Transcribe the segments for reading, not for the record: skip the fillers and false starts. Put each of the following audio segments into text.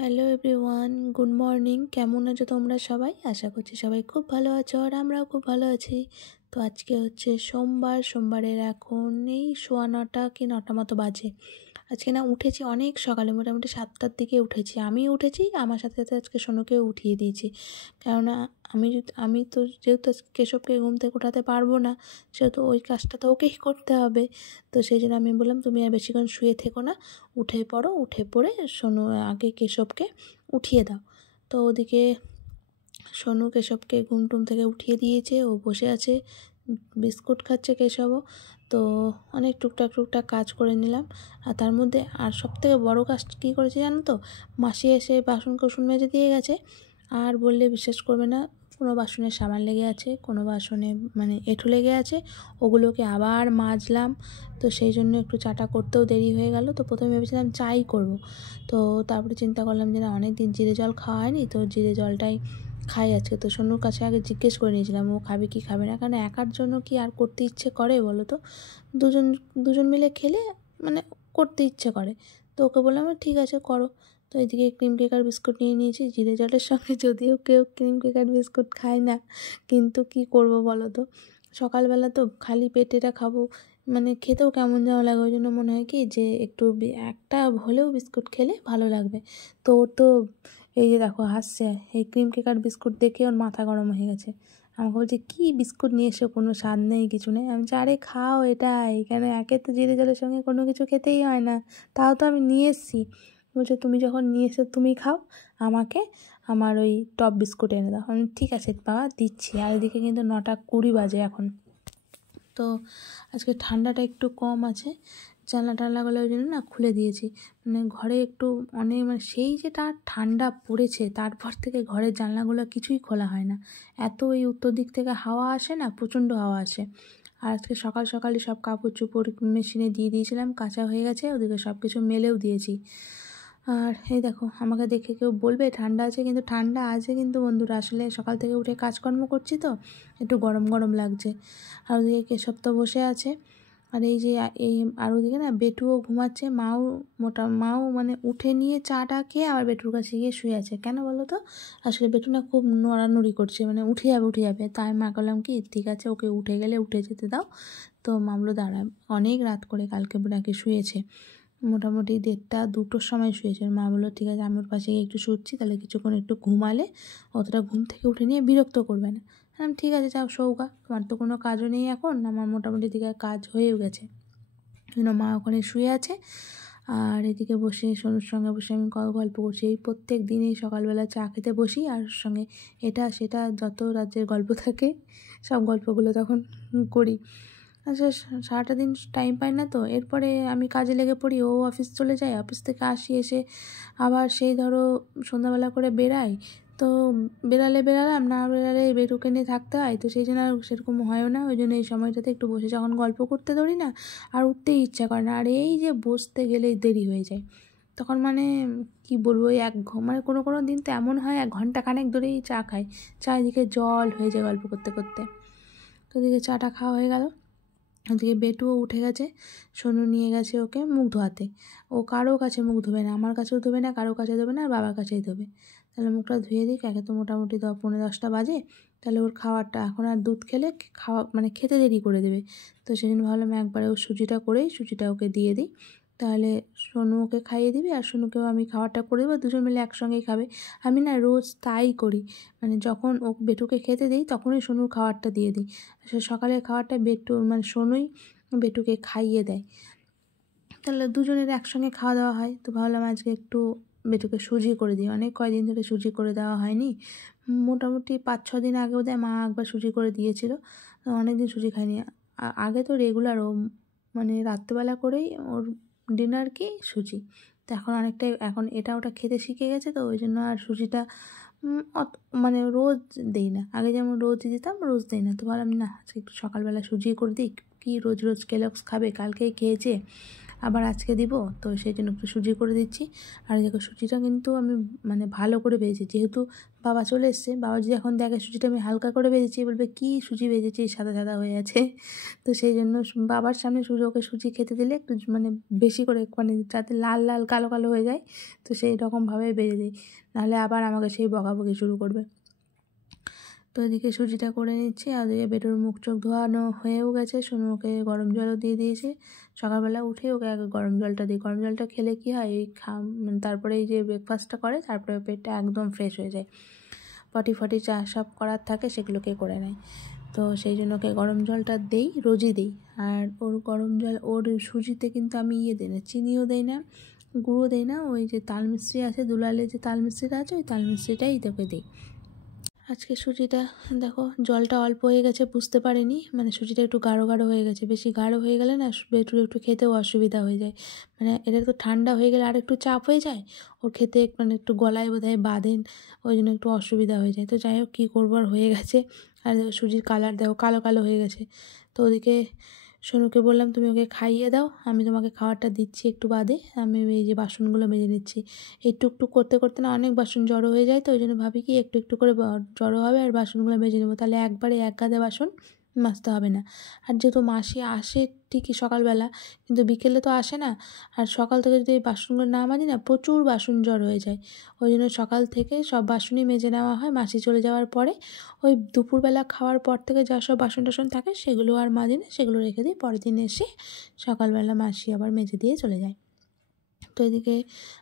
Hello everyone, good morning. কেমন আছো তোমরা সবাই? আশা করছি সবাই খুব ভালো আছো আর আমরাও খুব ভালো আছি। তো আজকে হচ্ছে সোমবারের এখন এই 9:15 কি 9টা মতো বাজে। আজকে না উঠেছি অনেক সকালে, মোটামুটি 7টার দিকে উঠেছি। আমি উঠেছি, আমার সাথে সাথে আজকে সোনুকেও উঠিয়ে দিয়েছি। কেননা আমি তো যেহেতু কেশবকে ঘুম থেকে ওঠাতে পারবো না, সেহেতু ওই কাজটা তো ওকেই করতে হবে। তো সেই জন্য আমি বললাম তুমি আর বেশিক্ষণ শুয়ে থেকো না, উঠে পড়ো, উঠে পড়ে সোনু আগে কেশবকে উঠিয়ে দাও। তো ওদিকে সোনু কেশবকে ঘুম টুম থেকে উঠিয়ে দিয়েছে, ও বসে আছে, বিস্কুট খাচ্ছে কেশবও। তো অনেক টুকটাক কাজ করে নিলাম। আর তার মধ্যে আর সবথেকে বড় কাজ কী করেছে জানো তো? মাসি এসে বাসন কোসন মেজে দিয়ে গেছে। আর বললে বিশ্বাস করবে না, কোনো বাসনে সাবান লেগে আছে, কোনো বাসনে মানে এঁঠো লেগে আছে, ওগুলোকে আবার মাজলাম। তো সেই জন্য একটু চাটা করতেও দেরি হয়ে গেল। তো প্রথমে ভেবেছিলাম চাই করব, তো তারপরে চিন্তা করলাম যে না, অনেক দিন জিরে জল খাওয়া হয়নি, তো জিরে জলটাই খাই আজকে। তো সোনুর কাছে আগে জিজ্ঞেস করে নিয়েছিলাম ও খাবে কি খাবে না, কারণ একার জন্য কি আর করতে ইচ্ছে করে বলো তো? দুজন দুজন মিলে খেলে মানে করতে ইচ্ছে করে। তো ওকে বললাম ঠিক আছে করো। তো এদিকে ক্রিম কেকার বিস্কুট নিয়ে নিয়েছি জিরে জলের সঙ্গে, যদিও কেউ ক্রিম কেকার বিস্কুট খায় না, কিন্তু কি করব বলো তো? সকালবেলা তো খালি পেট এটা খাবো, মানে খেতেও কেমন যেন লাগে। ওই জন্য মনে হয় কি যে একটু একটা হলেও বিস্কুট খেলে ভালো লাগবে। তো ওর তো এই যে দেখো হাসছে, এই ক্রিম কেকার বিস্কুট দেখে ওর মাথা গরম হয়ে গেছে। আমাকে বলছে কী বিস্কুট নিয়ে এসে, কোনো স্বাদ নেই কিছু নেই। আমি বলছি আরে খাও এটাই, কেন একে তো জিরে জলের সঙ্গে কোনো কিছু খেতেই হয় না, তাও তো আমি নিয়ে এসেছি। বলছে তুমি যখন নিয়ে এসে তুমি খাও, আমাকে আমার ওই টপ বিস্কুট এনে দাও। আমি ঠিক আছে বাবা দিচ্ছি। আর এদিকে কিন্তু 9:20 বাজে এখন। তো আজকে ঠান্ডাটা একটু কম আছে, জানলাগুলো ওই জন্য না খুলে দিয়েছি। মানে ঘরে একটু অনেক মানে সেই যেটা ঠান্ডা পড়েছে, তারপর থেকে ঘরের জানলাগুলো কিছুই খোলা হয় না। এত এই উত্তর দিক থেকে হাওয়া আসে না, প্রচণ্ড হাওয়া আসে। আর আজকে সকালই সব কাপড় চোপড় মেশিনে দিয়ে দিয়েছিলাম, কাঁচা হয়ে গেছে, ওদিকে সব কিছু মেলেও দিয়েছি। আর এই দেখো, আমাকে দেখে কেউ বলবে ঠান্ডা আছে, কিন্তু ঠান্ডা আছে কিন্তু বন্ধুরা, আসলে সকাল থেকে উঠে কাজকর্ম করছি তো একটু গরম গরম লাগছে। আর ওদিকে কেশব তো বসে আছে, আর এই যে আর ওদিকে না বেটুও ঘুমাচ্ছে, মাও মানে উঠে নিয়ে চাটা খেয়ে আবার বেটুর কাছে গিয়ে শুয়ে আছে। কেন বলো তো? আসলে বেটু না খুব নড়ানড়ি করছে, মানে উঠে যাবে। তাই মা বললাম কি ঠিক আছে, ওকে উঠে গেলে উঠে যেতে দাও। তো মা বললো দাঁড়া, অনেক রাত করে কালকে নাকি শুয়েছে, মোটামুটি 1:30-2টোর সময় শুয়েছে। মা বললো ঠিক আছে, আমি ওর পাশে গিয়ে একটু শুচ্ছি, তাহলে কিছুক্ষণ একটু ঘুমালে অতটা ঘুম থেকে উঠে নিয়ে বিরক্ত করবে না। ঠিক আছে যাও শোওগা, তোমার তো কোনো কাজও নেই এখন, আমার মোটামুটি দিকে কাজ হয়েও গেছে। মা ওখানে শুয়ে আছে, আর এদিকে বসে সোনুর সঙ্গে বসে আমি গল্প করছি। এই প্রত্যেক দিনই সকালবেলা চা খেতে বসি, আর সঙ্গে এটা সেটা যত রাজ্যের গল্প থাকে সব গল্পগুলো তখন করি। আচ্ছা, সারাটা দিন টাইম পাই না তো, এরপরে আমি কাজে লেগে পড়ি, ও অফিস চলে যায়, অফিস থেকে এসে আবার সেই ধরো সন্ধ্যাবেলা করে বেরাই। তো বেরালাম, না বেরালে বেটুকে নিয়ে থাকতে হয়, তো সেই জন্য আর সেরকম হয়ও না। ওই জন্য এই সময়টাতে একটু বসে যখন গল্প করতে ধরি না, আর উঠতেই ইচ্ছা করে না। আর এই যে বসতে গেলেই দেরি হয়ে যায়, তখন মানে কি বলবো, ওই মানে কোনো দিন তো এমন হয় 1 ঘন্টা খানেক ধরেই চা খাই, চারিদিকে জল হয়ে যায় গল্প করতে করতে। তো ওদিকে চাটা খাওয়া হয়ে গেল, ওদিকে বেটুও উঠে গেছে, সোনু নিয়ে গেছে ওকে মুখ ধোয়াতে। ও কারো কাছে মুখ ধোবে না, আমার কাছেও ধোবে না, কারো কাছে ধোবে না, আর বাবার কাছেই ধোবে। তাহলে মুখটা ধুয়ে দিক, একে তো মোটামুটি 9:45 বাজে, তাহলে ওর খাবারটা এখন আর দুধ খেলে মানে খেতে দেরি করে দেবে। তো সেই জন্য ভাবলাম একবারে ও সুজিটা ওকে দিয়ে দিই, তাহলে সোনু ওকে খাইয়ে দিবি, আর সোনুকেও আমি খাবারটা করে দেবো, দুজন মিলে একসঙ্গেই খাবে। আমি না রোজ তাই করি, মানে যখন ও বেটুকে খেতে দিই তখনই সোনুর খাবারটা দিয়ে দিই। সকালের খাবারটা মানে সোনুই বেটুকে খাইয়ে দেয়, তাহলে দুজনের একসঙ্গে খাওয়া দাওয়া হয়। তো ভাবলাম আজকে একটু বেটুকে সুজি করে দিই, অনেক কয়দিন ধরে সুজি করে দেওয়া হয়নি। মোটামুটি 5-6 দিন আগে বোধহয় মা একবার সুজি করে দিয়েছিল, অনেক দিন সুজি খাইনি। আগে তো রেগুলার ও মানে রাত্রেবেলা করেই ওর ডিনার কি সুজি। তো এখন অনেকটাই এখন এটা ওটা খেতে শিখে গেছে, তো ওই জন্য আর সুজিটা মানে রোজ দিই না, আগে যেমন রোজ দিতাম রোজ দিই না। তো ভাবলাম না আজকে একটু সকালবেলা সুজি করে দিই, কি রোজ কেলগস খাবে, কালকেই খেয়েছে, আবার আজকে দিব, তো সেই জন্য একটু সুজি করে দিচ্ছি। আর দেখো সুজিটা কিন্তু আমি মানে ভালো করে ভেজেছি, যেহেতু বাবা চলে এসছে, বাবা যদি এখন দেখে সুজিটা আমি হালকা করে ভেজেছি বলবে কি সুজি ভেজেছি সাদা সাদা হয়ে আছে। তো সেই জন্য বাবার সামনে ওকে সুজি খেতে দিলে একটু মানে বেশি করে, মানে যাতে লাল লাল কালো কালো হয়ে যায়, তো সেই রকমভাবে ভেজে দিই, নাহলে আবার আমাকে সেই বকাবকি শুরু করবে। তো এদিকে সুজিটা করে নিচ্ছি, আর ওদিকে বেটুর মুখ চোখ ধোয়ানো হয়েও গেছে। ওকে গরম জলও দিয়ে দিয়েছে, সকালবেলা উঠে ওকে আগে গরম জলটা দিই। গরম জলটা খেলে কি হয়, এই মানে তারপরে এই যে ব্রেকফাস্টটা করে তারপরে পেটটা একদম ফ্রেশ হয়ে যায়, পটি ফটি চা সব করার থাকে সেগুলোকে করে নেয়। তো সেই জন্য ওকে গরম জলটা দেই, রোজই দিই। আর ওর গরম জল, ওর সুজিতে কিন্তু আমি দিই না, চিনিও দেই না, গুঁড়ো দেই না, ওই যে তাল মিস্ত্রি আছে, দুলালে যে তাল মিস্ত্রিটা আছে ওই তাল মিস্ত্রিটাই তোকে দিই। আজকে সুজিটা দেখো জলটা অল্প হয়ে গেছে, বুঝতে পারিনি, মানে সুজিটা একটু গাঢ় গাঢ় হয়ে গেছে। বেশি গাঢ় হয়ে গেলে না বেটুর একটু খেতেও অসুবিধা হয়ে যায়, মানে এটা তো ঠান্ডা হয়ে গেলে আর একটু চাপ হয়ে যায় ওর খেতে, মানে একটু গলায় বোধহয় বাঁধেন, ওই জন্য একটু অসুবিধা হয়ে যায়। তো যাই হোক কী করবো, আর হয়ে গেছে। আর দেখো সুজির কালার দেখো কালো কালো হয়ে গেছে। তো ওদিকে সোনুকে বললাম তুমি ওকে খাইয়ে দাও, আমি তোমাকে খাবারটা দিচ্ছি একটু বাদে, আমি এই যে বাসনগুলো মেজে নিচ্ছি। এই টুকটুক করতে করতে না অনেক বাসন জড়ো হয়ে যায়, তো ওই জন্য ভাবি কি একটু একটু করে জড়ো হবে আর বাসনগুলো মেজে নেবো, তাহলে একবারে এক গাদে বাসন মাজতে হবে না। আর যেহেতু মাসি আসে ঠিকই সকালবেলা, কিন্তু বিকেলে তো আসে না, আর সকাল থেকে যদি এই বাসনগুলো না মাজি না প্রচুর বাসন জড়ো হয়ে যায়। ওই জন্য সকাল থেকে সব বাসনই মেজে নেওয়া হয়, মাসি চলে যাওয়ার পরে ওই দুপুরবেলা খাওয়ার পর থেকে যা সব বাসন টাসন থাকে সেগুলো আর মাজি না, সেগুলো রেখে দিই, পরের দিন এসে সকালবেলা মাসি আবার মেজে দিয়ে চলে যায়। তো এদিকে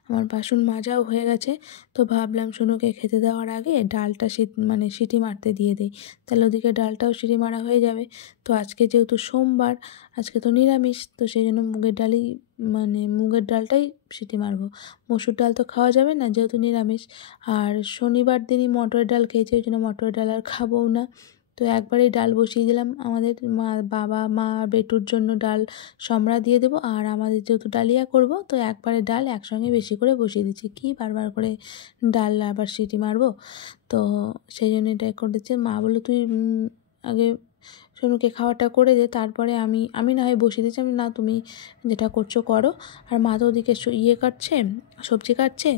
আমার বাসন মাজাও হয়ে গেছে, তো ভাবলাম সোনুকে খেতে দেওয়ার আগে ডালটা মানে সিটি মারতে দিয়ে দিই, তাহলে ওদিকে ডালটাও সিটি মারা হয়ে যাবে। তো আজকে যেহেতু সোমবার, আজকে তো নিরামিষ, তো সেই জন্য মুগের ডালটাই সিটি মারবো। মসুর ডাল তো খাওয়া যাবে না যেহেতু নিরামিষ, আর শনিবার দিনই মটরের ডাল খেয়েছি, ওই জন্য মটরের ডাল আর খাবও না। তো একবারেই ডাল বসিয়ে দিলাম, আমাদের বাবা মা বেটুর জন্য ডাল সমরা দিয়ে দেবো, আর আমাদের যেহেতু ডালিয়া করব তো একবারে ডাল একসঙ্গে বেশি করে বসিয়ে দিচ্ছি, কি বারবার করে ডাল আবার সিটি মারবো। তো সেই জন্য এটা করে দিচ্ছে। মা বললো তুই আগে সোনুকে খাওয়াটা করে দে, তারপরে আমি না হয় বসিয়ে দিচ্ছি। আমি না, তুমি যেটা করছো করো। আর মা তো ওদিকে কাটছে, সবজি কাটছে,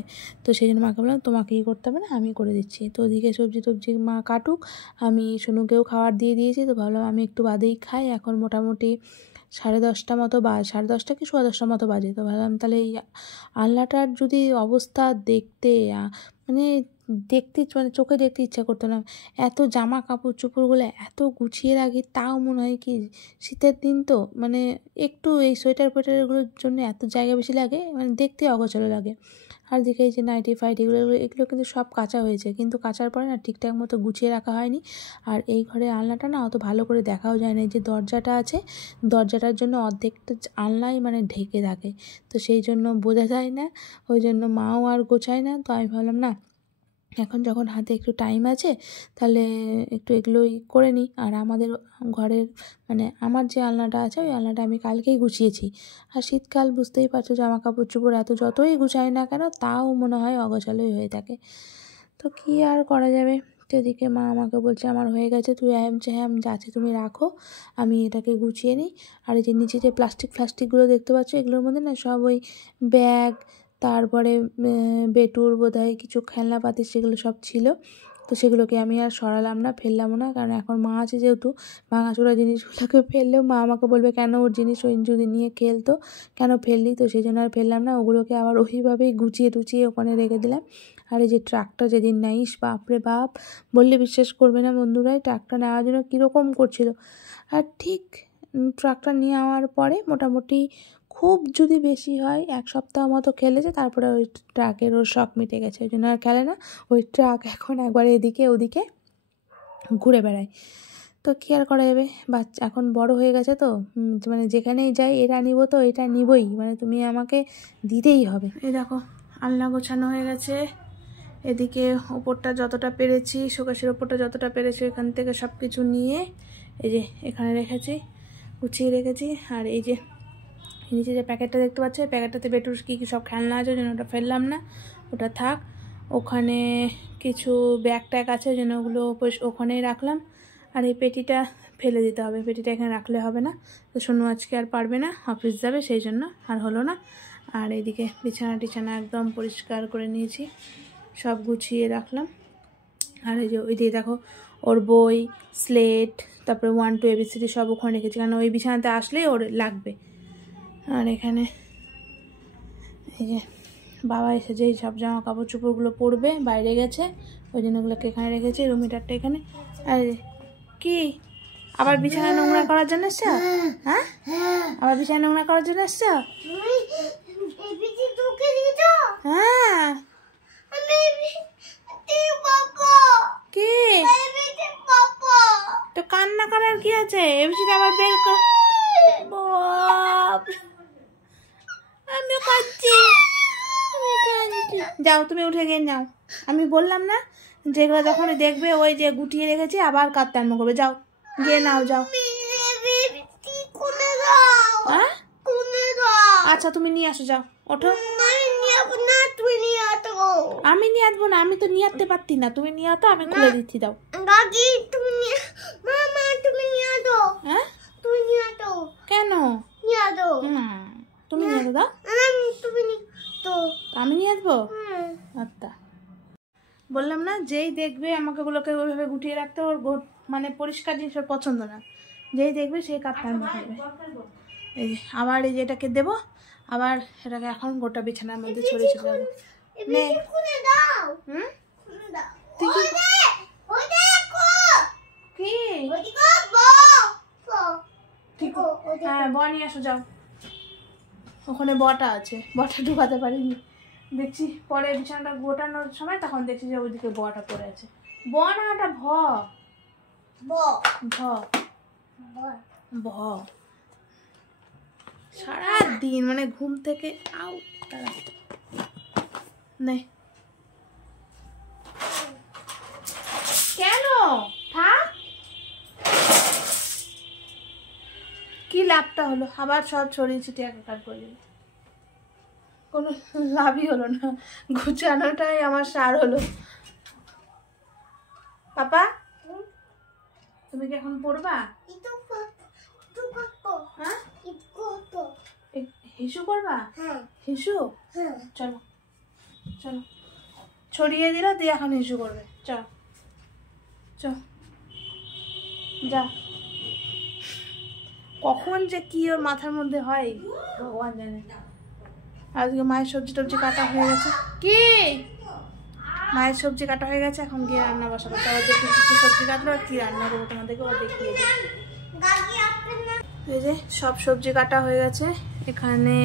তো সেই জন্য মাকে বললাম তোমাকে করতে হবে না, আমি করে দিচ্ছি। তো ওদিকে সবজি মা কাটুক, আমি সোনুকেও খাবার দিয়ে দিয়েছি। তো ভাবলাম আমি একটু বাদেই খাই, এখন মোটামুটি 10:30 মতো 10:30 কি 10:15 মতো বাজে। তো ভাবলাম তাহলে এই আলনাটার যদি অবস্থা দেখতে মানে মানে চোখে দেখতে ইচ্ছা করতো না, এত জামা কাপড় চোপড়গুলো এত গুছিয়ে রাখি, তাও মনে হয় কি শীতের দিন তো মানে একটু এই সোয়েটার ফোয়েটারগুলোর জন্য এত জায়গা বেশি লাগে, মানে দেখতে অগোছালো লাগে। আর দেখে এই যে নাইটি এগুলো কিন্তু সব কাচা হয়েছে, কিন্তু কাচার পরে না ঠিকঠাক মতো গুছিয়ে রাখা হয়নি। আর এই ঘরে আলনাটা না অত ভালো করে দেখাও যায় না, এই যে দরজাটা আছে, দরজাটার জন্য অর্ধেকটা আলনাই মানে ঢেকে থাকে, তো সেই জন্য বোঝা যায় না, ওই জন্য মাও আর গোছায় না। তো আমি ভাবলাম না, এখন যখন হাতে একটু টাইম আছে তাহলে একটু এগুলোই করে নিই। আর আমাদের ঘরের মানে আমার যে আলনাটা আছে ওই আলনাটা আমি কালকেই গুছিয়েছি। আর শীতকাল বুঝতেই পারছো, জামা কাপড় চোপড় এত যতই গুছাই না কেন তাও মনে হয় অগোছালোই হয়ে থাকে, তো কী আর করা যাবে। তো এদিকে মা আমাকে বলছে আমার হয়ে গেছে, তুই হ্যাঁ আমি যাচ্ছি, তুমি রাখো, আমি এটাকে গুছিয়ে নিই। আর এই যে নিচে যে প্লাস্টিকগুলো দেখতে পাচ্ছ, এগুলোর মধ্যে না সব ওই ব্যাগ, তারপরে বেটুর বোধহয় কিছু খেলনাপাতি সেগুলো সব ছিল, তো সেগুলোকে আমি আর সরালাম না, ফেললামও না, কারণ এখন মা আছে যেহেতু, ভাঙাচোরা জিনিসগুলোকে ফেললেও মা আমাকে বলবে কেন ওর জিনিস ওই যদি নিয়ে খেলতো কেন ফেললি, তো সেই জন্য আর ফেললাম না, ওগুলোকে আবার ওইভাবেই গুছিয়ে টুচিয়ে ওখানে রেখে দিলাম। আর এই যে ট্রাকটা যেদিন নাইস, বাপরে বাপ, বললে বিশ্বাস করবে না বন্ধুরা, ট্রাকটা নেওয়ার জন্য কীরকম করছিল। আর ঠিক ট্রাকটা নিয়ে যাওয়ার পরে মোটামুটি খুব যদি বেশি হয় 1 সপ্তাহ মতো খেলেছে, তারপরে ওই ট্রাকের ওর শখ মিটে গেছে, ওই জন্য আর খেলে না। ওই ট্রাক এখন একবার এদিকে ওদিকে ঘুরে বেড়ায়, তো কী আর করা যাবে, বাচ্চা এখন বড় হয়ে গেছে, তো মানে যেখানেই যাই এটা নিব তো এটা নিবই, মানে তুমি আমাকে দিতেই হবে। এই দেখো আলনা গোছানো হয়ে গেছে, এদিকে ওপরটা যতটা পেরেছি, শোকেসের ওপরটা যতটা পেরেছি এখান থেকে সব কিছু নিয়ে এই যে এখানে রেখেছি, গুছিয়ে রেখেছি। আর এই যে নিচে যে প্যাকেটটা দেখতে পাচ্ছ, এই প্যাকেটটাতে বেটুর কী কী সব খেলনা আছে, ওই জন্য ওটা ফেললাম না, ওটা থাক। ওখানে কিছু ব্যাগ ট্যাগ আছে, ওই জন্য ওগুলো ওখানেই রাখলাম। আর এই ফেলে দিতে হবে, পেটিটা এখানে রাখলে হবে না। তো সোনু আজকে আর পারবে না, অফিস যাবে, সেই জন্য আর হলো না। আর এইদিকে বিছানা টিছানা একদম পরিষ্কার করে নিয়েছি, সব গুছিয়ে রাখলাম। আর এই যে ওই দিয়ে দেখো ওর বই, স্লেট, তারপরে 1 to ABCD সব ওখানে রেখেছি, কারণ ওই বিছানাতে আসলেই ওর লাগবে। আর এখানে এই যে বাবা এসে যেই সব জামা কাপড় চোপড়গুলো পরবে বাইরে গেছে, ওই জন্য ওগুলোকে এখানে রেখেছি, রুম হিটারটা এখানে। আর কি আবার বিছানা নোংরা করার জন্য এসছো? হ্যাঁ, আবার বিছানা নোংরা করার জন্য এসছো? হ্যাঁ, কি তো কান্না করার কি আছে? এবিসিটা আবার বের কর। আমি কাঁদছি, যাও তুমি উঠে গিয়ে নাও। আমি বললাম না যেগুলো যখন দেখবে ওই যে গুটিয়ে রেখেছি আবার কাঁদতে আরম্ভ করবে, যাও গিয়ে নাও, যাও। হ্যাঁ, আচ্ছা তুমি নিয়ে আসো, যাও ওঠো। আমি নিয়ে আসবো না, আমি তো নিয়ে আসতে পারতি না, তুমি নিয়ে আসো, আমি খুলে দিচ্ছি, দাও। হ্যাঁ, কেন? তুমি নিয়ে আসো, দাও। আমি নিয়ে আসবো? আচ্ছা, বললাম না যেই দেখবে আমাকে ওগুলোকে ওইভাবে গুটিয়ে রাখতে, ওর মানে পরিষ্কার জিনিস ওর পছন্দ না, যেই দেখবে সেই কাঁদতে আরম্ভ করবে। এই যে আবার এই যে এটাকে দেবো, আবার এটাকে এখন গোটা বিছানার মধ্যে ছড়িয়ে ছিটে দেবো। হ্যাঁ, ব নিয়ে আসো, যাও। ওখানে বটা আছে, বটা ঢুকাতে পারিনি, দেখছি পরে বিছানাটা গোটানোর সময় তখন দেখছি যে ওইদিকে বটা পড়ে আছে। ব না, ওটা ভ ভ ভ। সারাদিন মানে ঘুম থেকে আউ তারা নেই কেন? থাক, কি লাভটা হলো? আবার সব ছড়িয়ে ছিটিয়ে একাকার করে দিল, কোনো লাভই হলো না, গুছানোটাই আমার সার হলো। পাপা তুমি কি এখন পড়বা? হ্যাঁ, হিসু করবা? হিসু, চলো চলো, ছড়িয়ে দিল দিয়ে এখন হিসু করবে, চল চল যা। কখন যে কি ওর মাথার মধ্যে হয় ভগবান জানে। আজকে মায়ের সবজি টবজি কাটা হয়ে গেছে, কি মায়ের সবজি কাটা হয়ে গেছে, এখন গিয়ে রান্না বসাবো। তারপর দেখি কি সবজি কাটলো আর কি রান্না করবো তোমাদেরকে ওর দেখিয়ে দিই। এই যে সব সবজি কাটা হয়ে গেছে, এখানে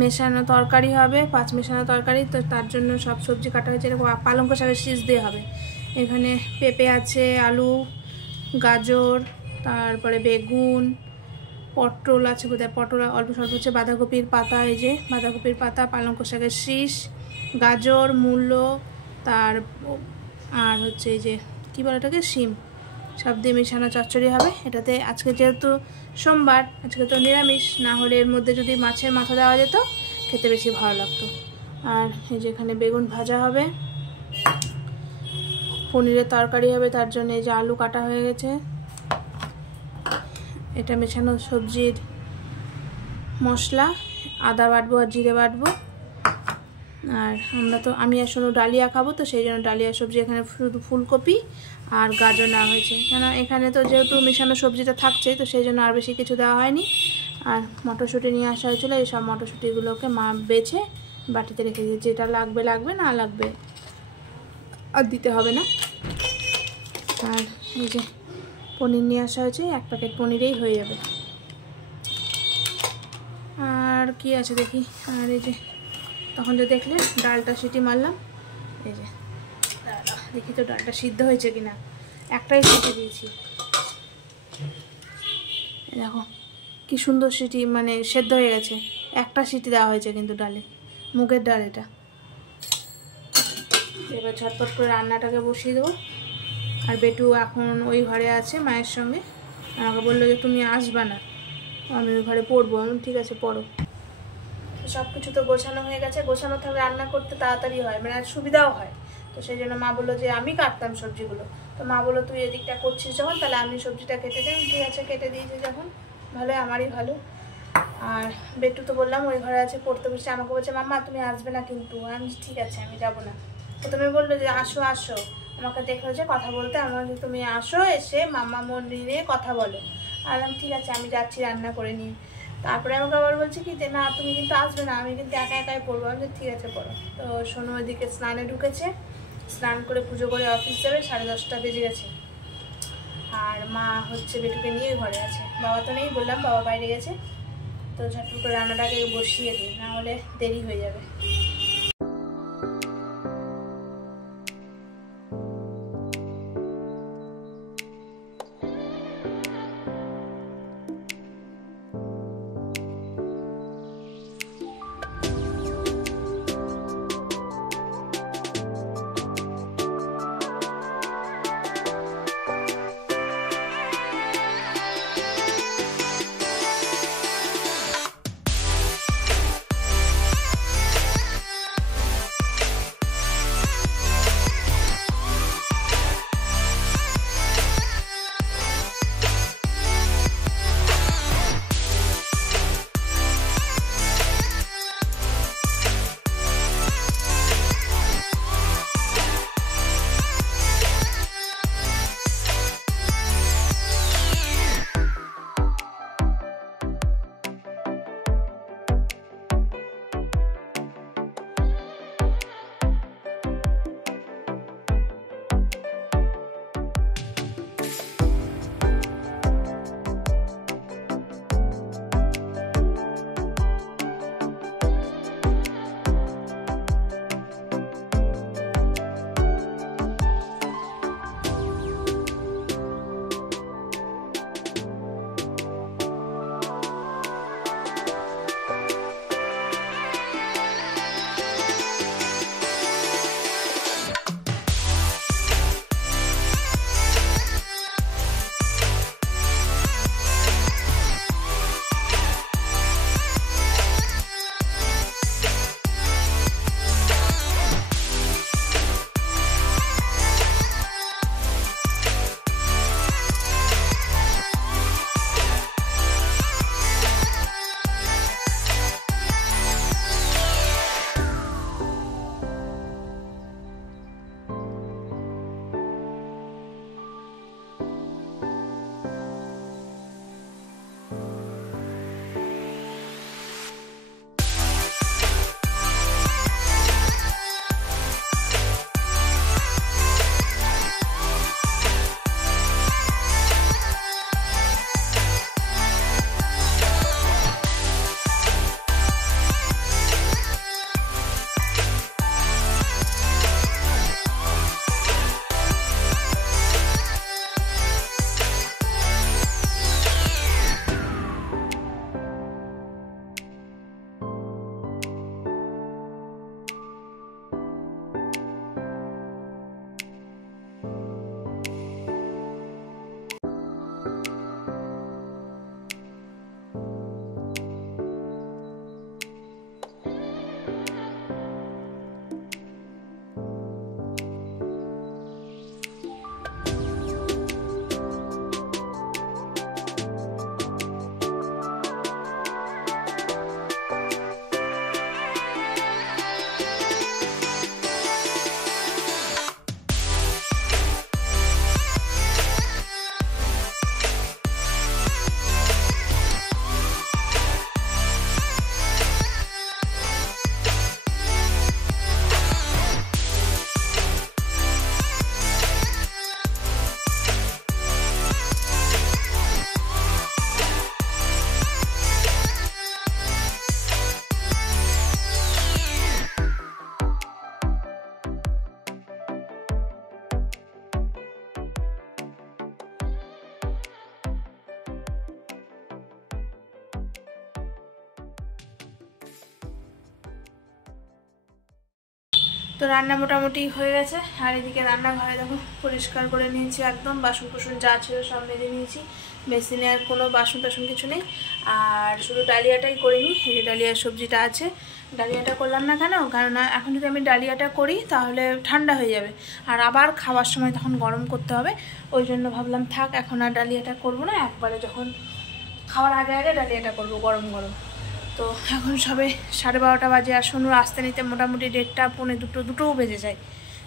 মেশানো তরকারি হবে, 5 মেশানো তরকারি, তো তার জন্য সব সবজি কাটা হয়েছে। পালঙ্ক শাকের শীষ দিয়ে হবে। এখানে পেঁপে আছে, আলু, গাজর, তারপরে বেগুন, পটল আছে বোধহয়, পটল অল্প স্বল্প হচ্ছে, বাঁধাকপির পাতা, এই যে বাঁধাকপির পাতা, পালঙ্ক শাকের শীষ, গাজর, মূলো, আর হচ্ছে এই যে কী বলে এটাকে, শিম, সব দিয়ে মিশানো চচ্চড়ি হবে। এটাতে আজকে যেহেতু সোমবার, আজকে তো নিরামিষ, না হলে এর মধ্যে যদি মাছের মাথা দেওয়া যেত খেতে বেশি ভালো লাগতো। আর এই যে এখানে বেগুন ভাজা হবে, পনিরের তরকারি হবে, তার জন্য এই যে আলু কাটা হয়ে গেছে। এটা মেশানো সবজির মশলা, আদা বাটবো আর জিরে বাটবো। আর আমি আর সোনু ডালিয়া খাবো, তো সেই জন্য ডালিয়া সবজি এখানে শুধু ফুলকপি আর গাজর নেওয়া হয়েছে, কেন এখানে তো যেহেতু মেশানো সবজিটা থাকছেই, তো সেই জন্য আর বেশি কিছু দেওয়া হয়নি। আর মটরশুঁটি নিয়ে আসা হয়েছিলো, এই সব মটরশুঁটিগুলোকে মা বেছে বাটিতে রেখে দিয়েছে, যেটা লাগবে লাগবে, না লাগবে আর দিতে হবে না। আর এই যে পনির নিয়ে আসা হয়েছে, 1 প্যাকেট পনিরেই হয়ে যাবে। আর কি আছে দেখি, আর এই যে তখন যে দেখলে ডালটা সিটি মারলাম, এই যে দেখি তো ডালটা সিদ্ধ হয়েছে কিনা, একটাই সিটি দিয়েছি, দেখো কি সুন্দর সিটি, মানে সেদ্ধ হয়ে গেছে, একটা সিটি দেওয়া হয়েছে কিন্তু ডালে, মুগের ডাল এটা। এবার ঝটপট করে রান্নাটাকে বসিয়ে দেবো। আর বেটু এখন ওই ঘরে আছে মায়ের সঙ্গে, আমাকে বললো যে তুমি আসবা না, আমি ওই ঘরে পড়বো। আমি ঠিক আছে পড়ো। সব কিছু তো গোছানো হয়ে গেছে, গোছানো থাকলে রান্না করতে তাড়াতাড়ি হয়, মানে আর সুবিধাও হয়, তো সেই জন্য মা বললো যে আমি কাটতাম সবজিগুলো। তো মা বললো তুই এদিকটা করছিস যখন তাহলে আমি সবজিটা কেটে দিই। ঠিক আছে, কেটে দিয়েছি যখন ভালো, আমারই ভালো। আর বেটু তো বললাম ওই ঘরে আছে, পড়তে বসে। আমাকে বলছে মাম্মা তুমি আসবে না কিন্তু। আমি ঠিক আছে আমি যাবো না। প্রথমে বললো যে আসো আসো, আমাকে দেখলো যে কথা বলতে, আমাকে তুমি আসো, এসে মাম্মা মন্দির নিয়ে কথা বলো। আর আমি ঠিক আছে আমি যাচ্ছি রান্না করে নিয়ে। তারপরে আমাকে আবার বলছে কি যে না তুমি কিন্তু আসবে না, আমি কিন্তু একা একাই পড়বো। আমি ঠিক আছে পড়ো। তো সোনু ওইদিকে স্নানে ঢুকেছে, স্নান করে পুজো করে অফিস যাবে, 10:30 বেজে গেছে। আর মা হচ্ছে বেটুকে নিয়ে ঘরে আছে, বাবা তো নেই, বললাম বাবা বাইরে গেছে। তো ঝটপট করে রান্নাটাকে বসিয়ে দিই, না হলে দেরি হয়ে যাবে। তো রান্না মোটামুটি হয়ে গেছে। আর এদিকে রান্নাঘরে দেখো পরিষ্কার করে নিয়েছি একদম, বাসন কুসন যা ছিল সব মেজে নিয়েছি। বেসিনে আর কোনো বাসন টাসন কিছু নেই। আর শুধু ডালিয়াটাই করিনি, এই যে ডালিয়ার সবজিটা আছে ডালিয়াটা করলাম না কেন, কারণ এখন যদি আমি ডালিয়াটা করি তাহলে ঠান্ডা হয়ে যাবে, আর আবার খাওয়ার সময় তখন গরম করতে হবে। ওই জন্য ভাবলাম থাক, এখন আর ডালিয়াটা করবো না, একবারে যখন খাওয়ার আগে আগে ডালিয়াটা করবো গরম গরম। তো এখন সবে 12:30 বাজে, আর সোনুর আসতে নিতে মোটামুটি 1:30 দুটোও বেজে যায়।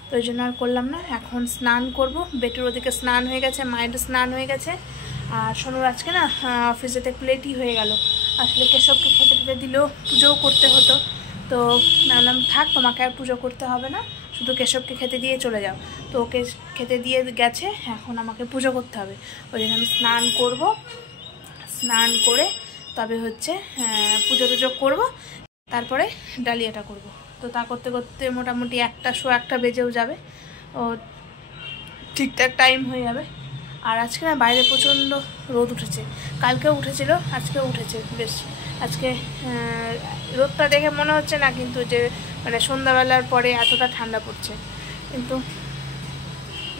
তো ওই জন্য আর করলাম না। এখন স্নান করব, বেটুর ওদিকে স্নান হয়ে গেছে, মায়ের স্নান হয়ে গেছে, আর সোনুর আজকে না অফিসেতে একটু লেটই হয়ে গেল। আসলে কেশবকে খেতে টেতে দিলেও পুজোও করতে হতো, তো ভাবলাম থাক, তোমাকে আর পুজো করতে হবে না, শুধু কেশবকে খেতে দিয়ে চলে যাও। তো ওকে খেতে দিয়ে গেছে, এখন আমাকে পুজো করতে হবে। ওই জন্য আমি স্নান করব, স্নান করে তবে হচ্ছে পুজো টুজো করবো, তারপরে ডালিয়াটা করব। তো তা করতে করতে মোটামুটি 1:15 বেজেও যাবে, ও ঠিকঠাক টাইম হয়ে যাবে। আর আজকে না বাইরে প্রচণ্ড রোদ উঠেছে, কালকেও উঠেছিল, আজকেও উঠেছে বেশ। আজকে রোদটা দেখে মনে হচ্ছে না কিন্তু যে মানে সন্ধ্যাবেলার পরে এতটা ঠান্ডা পড়ছে, কিন্তু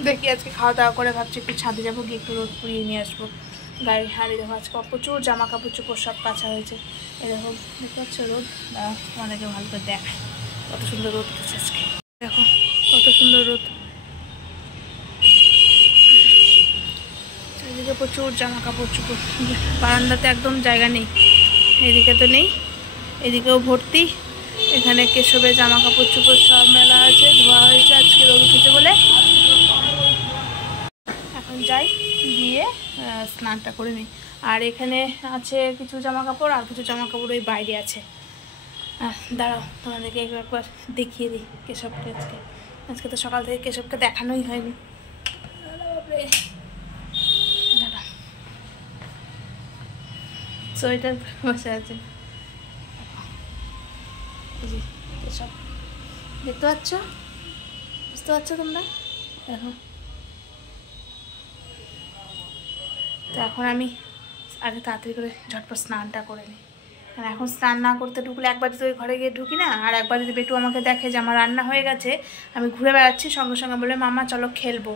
দেখি আজকে খাওয়া দাওয়া করে ভাবছি একটু ছাদে যাবো, গিয়ে একটু রোদ পুড়িয়ে নিয়ে আসবো। গাড়ি হাঁড়ি দেখো, আজকে প্রচুর জামা কাপড় চোপড় সব কাছা হয়েছে। এরকম দেখতে পাচ্ছ রোদ, অনেকে ভালো করে দেখায় কত সুন্দর রোদ উঠেছে আজকে, দেখো কত সুন্দর রোদ। চারিদিকে প্রচুর জামা কাপড় চোপড়, বারান্দাতে একদম জায়গা নেই, এদিকে তো নেই, এদিকেও ভর্তি। এখানে কেশবের জামা কাপড় চোপড় সব মেলা আছে, ধোয়া হয়েছে আজকে রোদ উঠেছে বলে। এখন যাই, গিয়ে স্নানটা করে নিই। আর এখানে আছে কিছু জামা কাপড়, আর কিছু জামা কাপড় ওই বাইরে আছে। দাঁড়াও, তোমাদেরকে একবার দেখিয়ে দিই কেশবকে। আজকে তো সকাল থেকে কেশবকে দেখানোই হয়নি। দাঁড়াও, সোয়েটার বসে আছে কেশব, দেখতে পাচ্ছ, বুঝতে পারছো তোমরা? দেখো, তো এখন আমি আগে তাড়াতাড়ি করে ঝটপট স্নানটা করে নিই, কারণ এখন স্নান না করতে ঢুকলে একবার যদি ওই ঘরে গিয়ে ঢুকি না, আর একবার যদি বেটু আমাকে দেখে যে আমার রান্না হয়ে গেছে, আমি ঘুরে বেড়াচ্ছি, সঙ্গে সঙ্গে বলে মামা চলো খেলবো,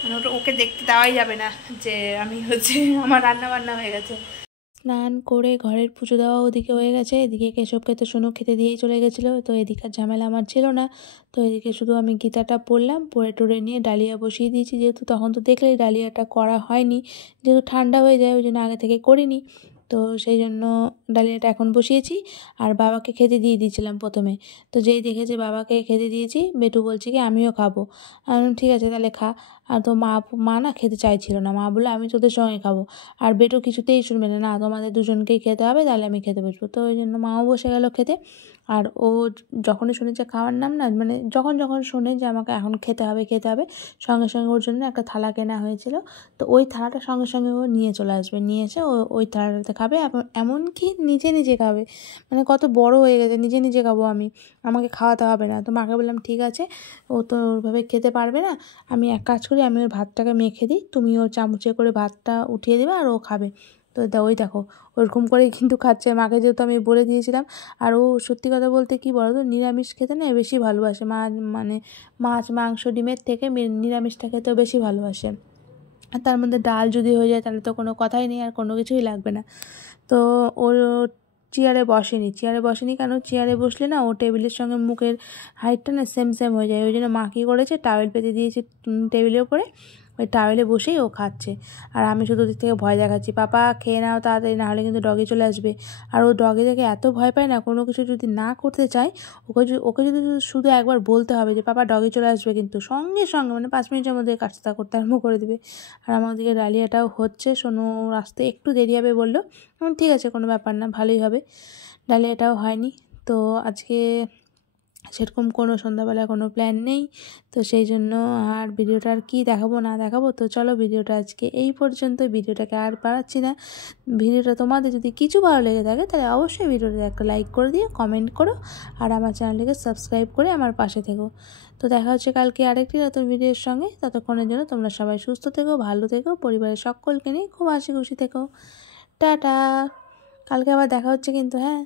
মানে ওকে দেখতে দেওয়াই যাবে না যে আমি হচ্ছে আমার রান্না বান্না হয়ে গেছে। স্নান করে ঘরের পুজো দেওয়া ওদিকে হয়ে গেছে, এদিকে কেশবকে তো সোনু খেতে দিয়েই চলে গেছিলো, তো এদিকের ঝামেলা আমার ছিল না। তো এদিকে শুধু আমি গীতাটা পড়লাম, পড়ে টড়ে নিয়ে ডালিয়া বসিয়ে দিয়েছি, যেহেতু তখন তো দেখলেই ডালিয়াটা করা হয়নি, যেহেতু ঠান্ডা হয়ে যায় ওই জন্য আগে থেকে করিনি। তো সেই জন্য ডালিয়াটা এখন বসিয়েছি, আর বাবাকে খেতে দিয়ে দিয়েছিলাম প্রথমে। তো যেই দেখেছে বাবাকে খেতে দিয়েছি, বেটু বলছে কি আমিও খাবো। আমি ঠিক আছে তাহলে খা। আর তো মা না খেতে চাইছিল না, মা বললো আমি তোদের সঙ্গে খাবো। আর বেটু কিছুতেই শুনবে না, না তোমাদের দুজনকেই খেতে হবে, তাহলে আমি খেতে বসবো। তো ওই জন্য মাও বসে গেল খেতে। আর ও যখনই শুনেছে খাওয়ার নাম না, মানে যখন শোনে যে আমাকে এখন খেতে হবে, সঙ্গে সঙ্গে ওর জন্য একটা থালা কেনা হয়েছিল, তো ওই থালাটা সঙ্গে সঙ্গে ও নিয়ে চলে আসবে, নিয়ে এসে ওই থালাটাতে খাবে, এমনকি নিজে খাবে। মানে কত বড় হয়ে গেছে, নিজে খাবো আমি, আমাকে খাওয়াতে হবে না। তো মাকে বললাম ঠিক আছে, ও তো ওইভাবে খেতে পারবে না, আমি এক কাজ করি, আমি ওর ভাতটাকে মেখে দিই, তুমি ওর চামচে করে ভাতটা উঠিয়ে দেবে আর ও খাবে। তো ওই দেখো ওরকম করেই কিন্তু খাচ্ছে, মাকে যেহেতু আমি বলে দিয়েছিলাম। আর ও সত্যি কথা বলতে কি বলো তো, নিরামিষ খেতে না বেশি ভালোবাসে, মানে মাছ মাংস ডিমের থেকে নিরামিষটা খেতেও বেশি ভালোবাসে। আর তার মধ্যে ডাল যদি হয়ে যায় তাহলে তো কোনো কথাই নেই, আর কোনো কিছুই লাগবে না। তো ওর চেয়ারে বসেনি কেন, চেয়ারে বসলে না ও টেবিলের সঙ্গে মুখের হাইটটা না সেম হয়ে যায়। ওই জন্য মা কী করেছে, টাওয়েল পেতে দিয়েছে টেবিলের উপরে, ওই টাওয়েলে বসেই ও খাচ্ছে। আর আমি শুধু ওদিক থেকে ভয় দেখাচ্ছি, পাপা খেয়ে নাও তাড়াতাড়ি, নাহলে কিন্তু ডগি চলে আসবে। আর ও ডগি দেখে এত ভয় পায় না, কোনো কিছু যদি না করতে চায়, ওকে যদি শুধু একবার বলতে হবে যে পাপা ডগি চলে আসবে, কিন্তু সঙ্গে সঙ্গে মানে 5 মিনিটের মধ্যে কাজটা করতে আরম্ভ করে দেবে। আর আমার দিকে ডালিয়াটাও হচ্ছে, সোনু আসতে একটু দেরি হবে বললো, ঠিক আছে কোনো ব্যাপার না, ভালোই হবে। ডালিয়াটাও হয়নি। তো আজকে সেরকম কোনো সন্ধ্যাবেলায় কোনো প্ল্যান নেই, তো সেই জন্য আর ভিডিওটা আর কি দেখাবো না দেখাবো। তো চলো ভিডিওটা আজকে এই পর্যন্ত, ভিডিওটাকে আর বাড়াচ্ছি না। ভিডিওটা তোমাদের যদি কিছু ভালো লেগে থাকে তাহলে অবশ্যই ভিডিওটা একটা লাইক করে দিও, কমেন্ট করো, আর আমার চ্যানেলটিকে সাবস্ক্রাইব করে আমার পাশে থেকো। তো দেখা হচ্ছে কালকে আরেকটি নতুন ভিডিওর সঙ্গে, ততক্ষণের জন্য তোমরা সবাই সুস্থ থেকো, ভালো থেকো, পরিবারের সকলকে নিয়ে খুব হাসি খুশি থেকো। টাটা, কালকে আবার দেখা হচ্ছে কিন্তু, হ্যাঁ।